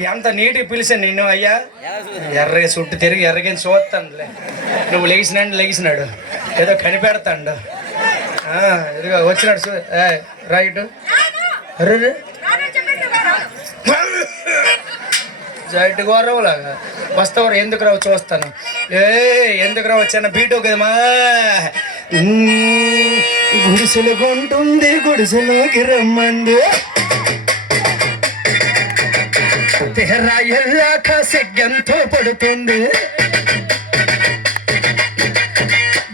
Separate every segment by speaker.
Speaker 1: ఎంత నీటి పిలిచాను నిన్ను అయ్యా? ఎర్ర చుట్టు తిరిగి ఎర్రగా చూస్తానులే. నువ్వు లెగిసినాడు లెగిసినాడు ఏదో కనిపెడతాడు. ఆ, ఇదిగో వచ్చినాడు చూ రైట్ అరే జైట్ గౌరవలాగా వస్తావు ఎందుకు రావు చూస్తాను. ఏ ఎందుకు రావు చిన్న బీటు కదమ్మా గుడిసెలు కొంటుంది గుడిసెలోకి రమ్మంది. తెహరా ఎల్లాక సెగ్గంతో పడుతుంది.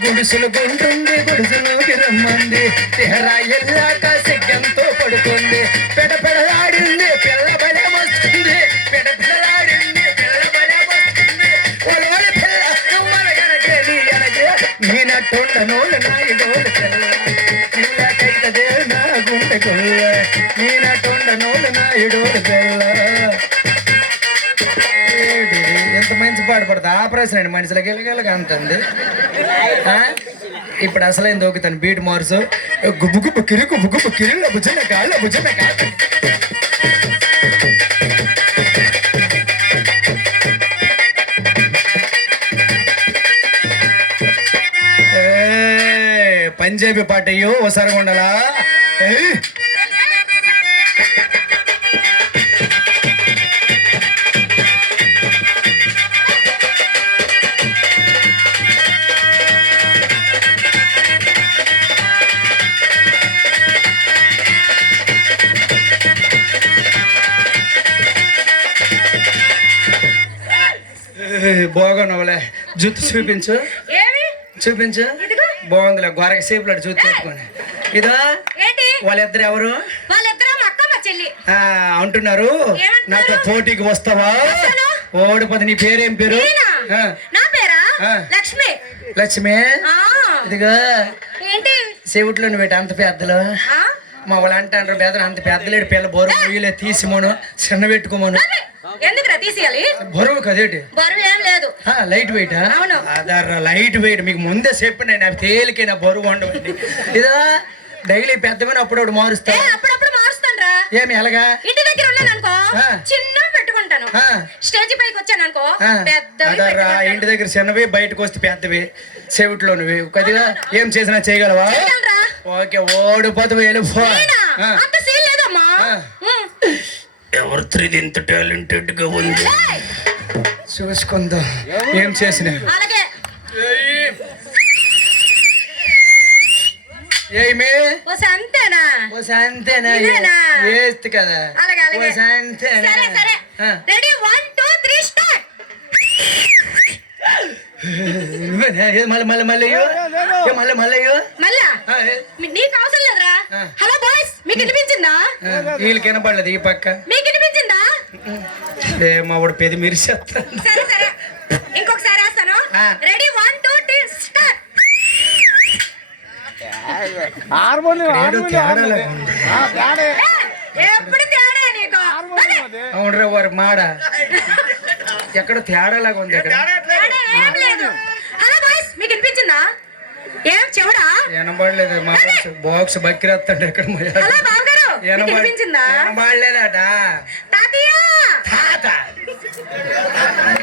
Speaker 1: గుడిసెలు కొంటుంది గుడిసెలోకి విరమ్మంది. తెహరా ఎల్లాక సెగ్గంతో పడుతుంది. పెడపెడలాడింది పిల్ల బలే వస్తుంది. పెడపెడలాడింది పిల్ల బలే వస్తుంది. ఒలవడి పిల్ల అమ్మల నువ్వల గనకే నీ గనకే నాయి నాయుడోలు పిల్ల నీలకైతదే నా గుండె కొల్ల. నేనట్టుండను నాయుడోలు పిల్ల తర్వాత ఆపరేషన్ అండి. మనుషులకి వెళ్ళగలగా అంటుంది. ఆ? ఇప్పుడు అసలైన దొక్కుతాను బీట్ మార్సు? గుబ్బు గుబ్బు కిరి గుబ్బు గుబ్బు కిరి భుజన కాళ్ళ భుజన కాళ్ళ పంజాబీ పాట అయ్యో ఒకసారి ఉండాలా బాగున్నావులే. జుత్తు చూపించు. చూపించు. బాగుందిలే గొరగ సేపులో జుత్తు పెట్టుకొని. ఇదా? వాళ్ళిద్దరు ఎవరు? అంటున్నారు? నాతో పోటీకి వస్తావా. ఓడిపోతే నీ పేరేం పేరు.
Speaker 2: లక్ష్మి.
Speaker 1: లక్ష్మి? ఇదిగో. చెవిట్లో నువ్వు అంత పెద్దలు? మా వాళ్ళు అంటారు పెద్దలు అంత పెద్దలేడు పిల్ల మొయ్యలే తీసిమోను చిన్న పెట్టుకోమను.
Speaker 2: ఎందుకురా తీసేయాలి?
Speaker 1: బరువు కదేటి
Speaker 2: బరువు ఏం లేదు.
Speaker 1: లైట్ వెయిట్
Speaker 2: అవును.
Speaker 1: అదర్రా లైట్ వెయిట్ మీకు ముందే చెప్పి నేను అవి తేలికైన బరువు ఉండవండి ఇదా డైలీ పెద్దమైన అప్పుడప్పుడు మారుస్తా.
Speaker 2: అప్పుడప్పుడు మారుస్తాను
Speaker 1: ఏమి ఎలాగా?
Speaker 2: ఇంటి దగ్గర ఉన్నాను అనుకో. చిన్న పెట్టుకుంటాను. స్టేజ్ పైకి వచ్చాను అనుకో
Speaker 1: అదర్రా. ఇంటి దగ్గర చిన్నవి బయటకు వస్తే పెద్దవి చెవిట్లోనివి. కొద్దిగా ఏం చేసినా చేయగలవా? ఓకే ఓడిపోతే వెళ్ళిపో. ఎవరిది ఇంత టాలెంటెడ్గా ఉంది. చూసుకుందాం. ఏం చేసిన
Speaker 2: అలాగే.
Speaker 1: ఏమి
Speaker 2: ఓ అంతేనా
Speaker 1: ఓ శాంతేనా
Speaker 2: ఇదేనా?
Speaker 1: వేస్ట్ కదా.
Speaker 2: Ready? One two three start.
Speaker 1: మళ్ళీ
Speaker 2: నీకు అవసరం లేదురా. Hello boys. మీకు వినిపించిందా?
Speaker 1: వీళ్ళకి వినపడలేదు ఈ పక్క.
Speaker 2: మీకు
Speaker 1: ఏ మావాడు పెది
Speaker 2: సరే సరే. ఇంకొకసారి వేస్తాను
Speaker 1: ఆ.
Speaker 2: Ready one two three start. ఎప్పుడు తేడా నీకు?
Speaker 1: అవునరా వారి మాడ? ఎక్కడ తేడాలాగా ఉంది అక్కడ
Speaker 2: తేడా ఏం లేదు. హలో బాయ్స్ మీకు వినిపించిందా? ఏం చెవుడా?
Speaker 1: వినపడలేదు మా బాక్స్ బక్కిరేస్తాడు ఎక్కడ
Speaker 2: హలో బావగారు మీకు వినిపించిందా?
Speaker 1: errada!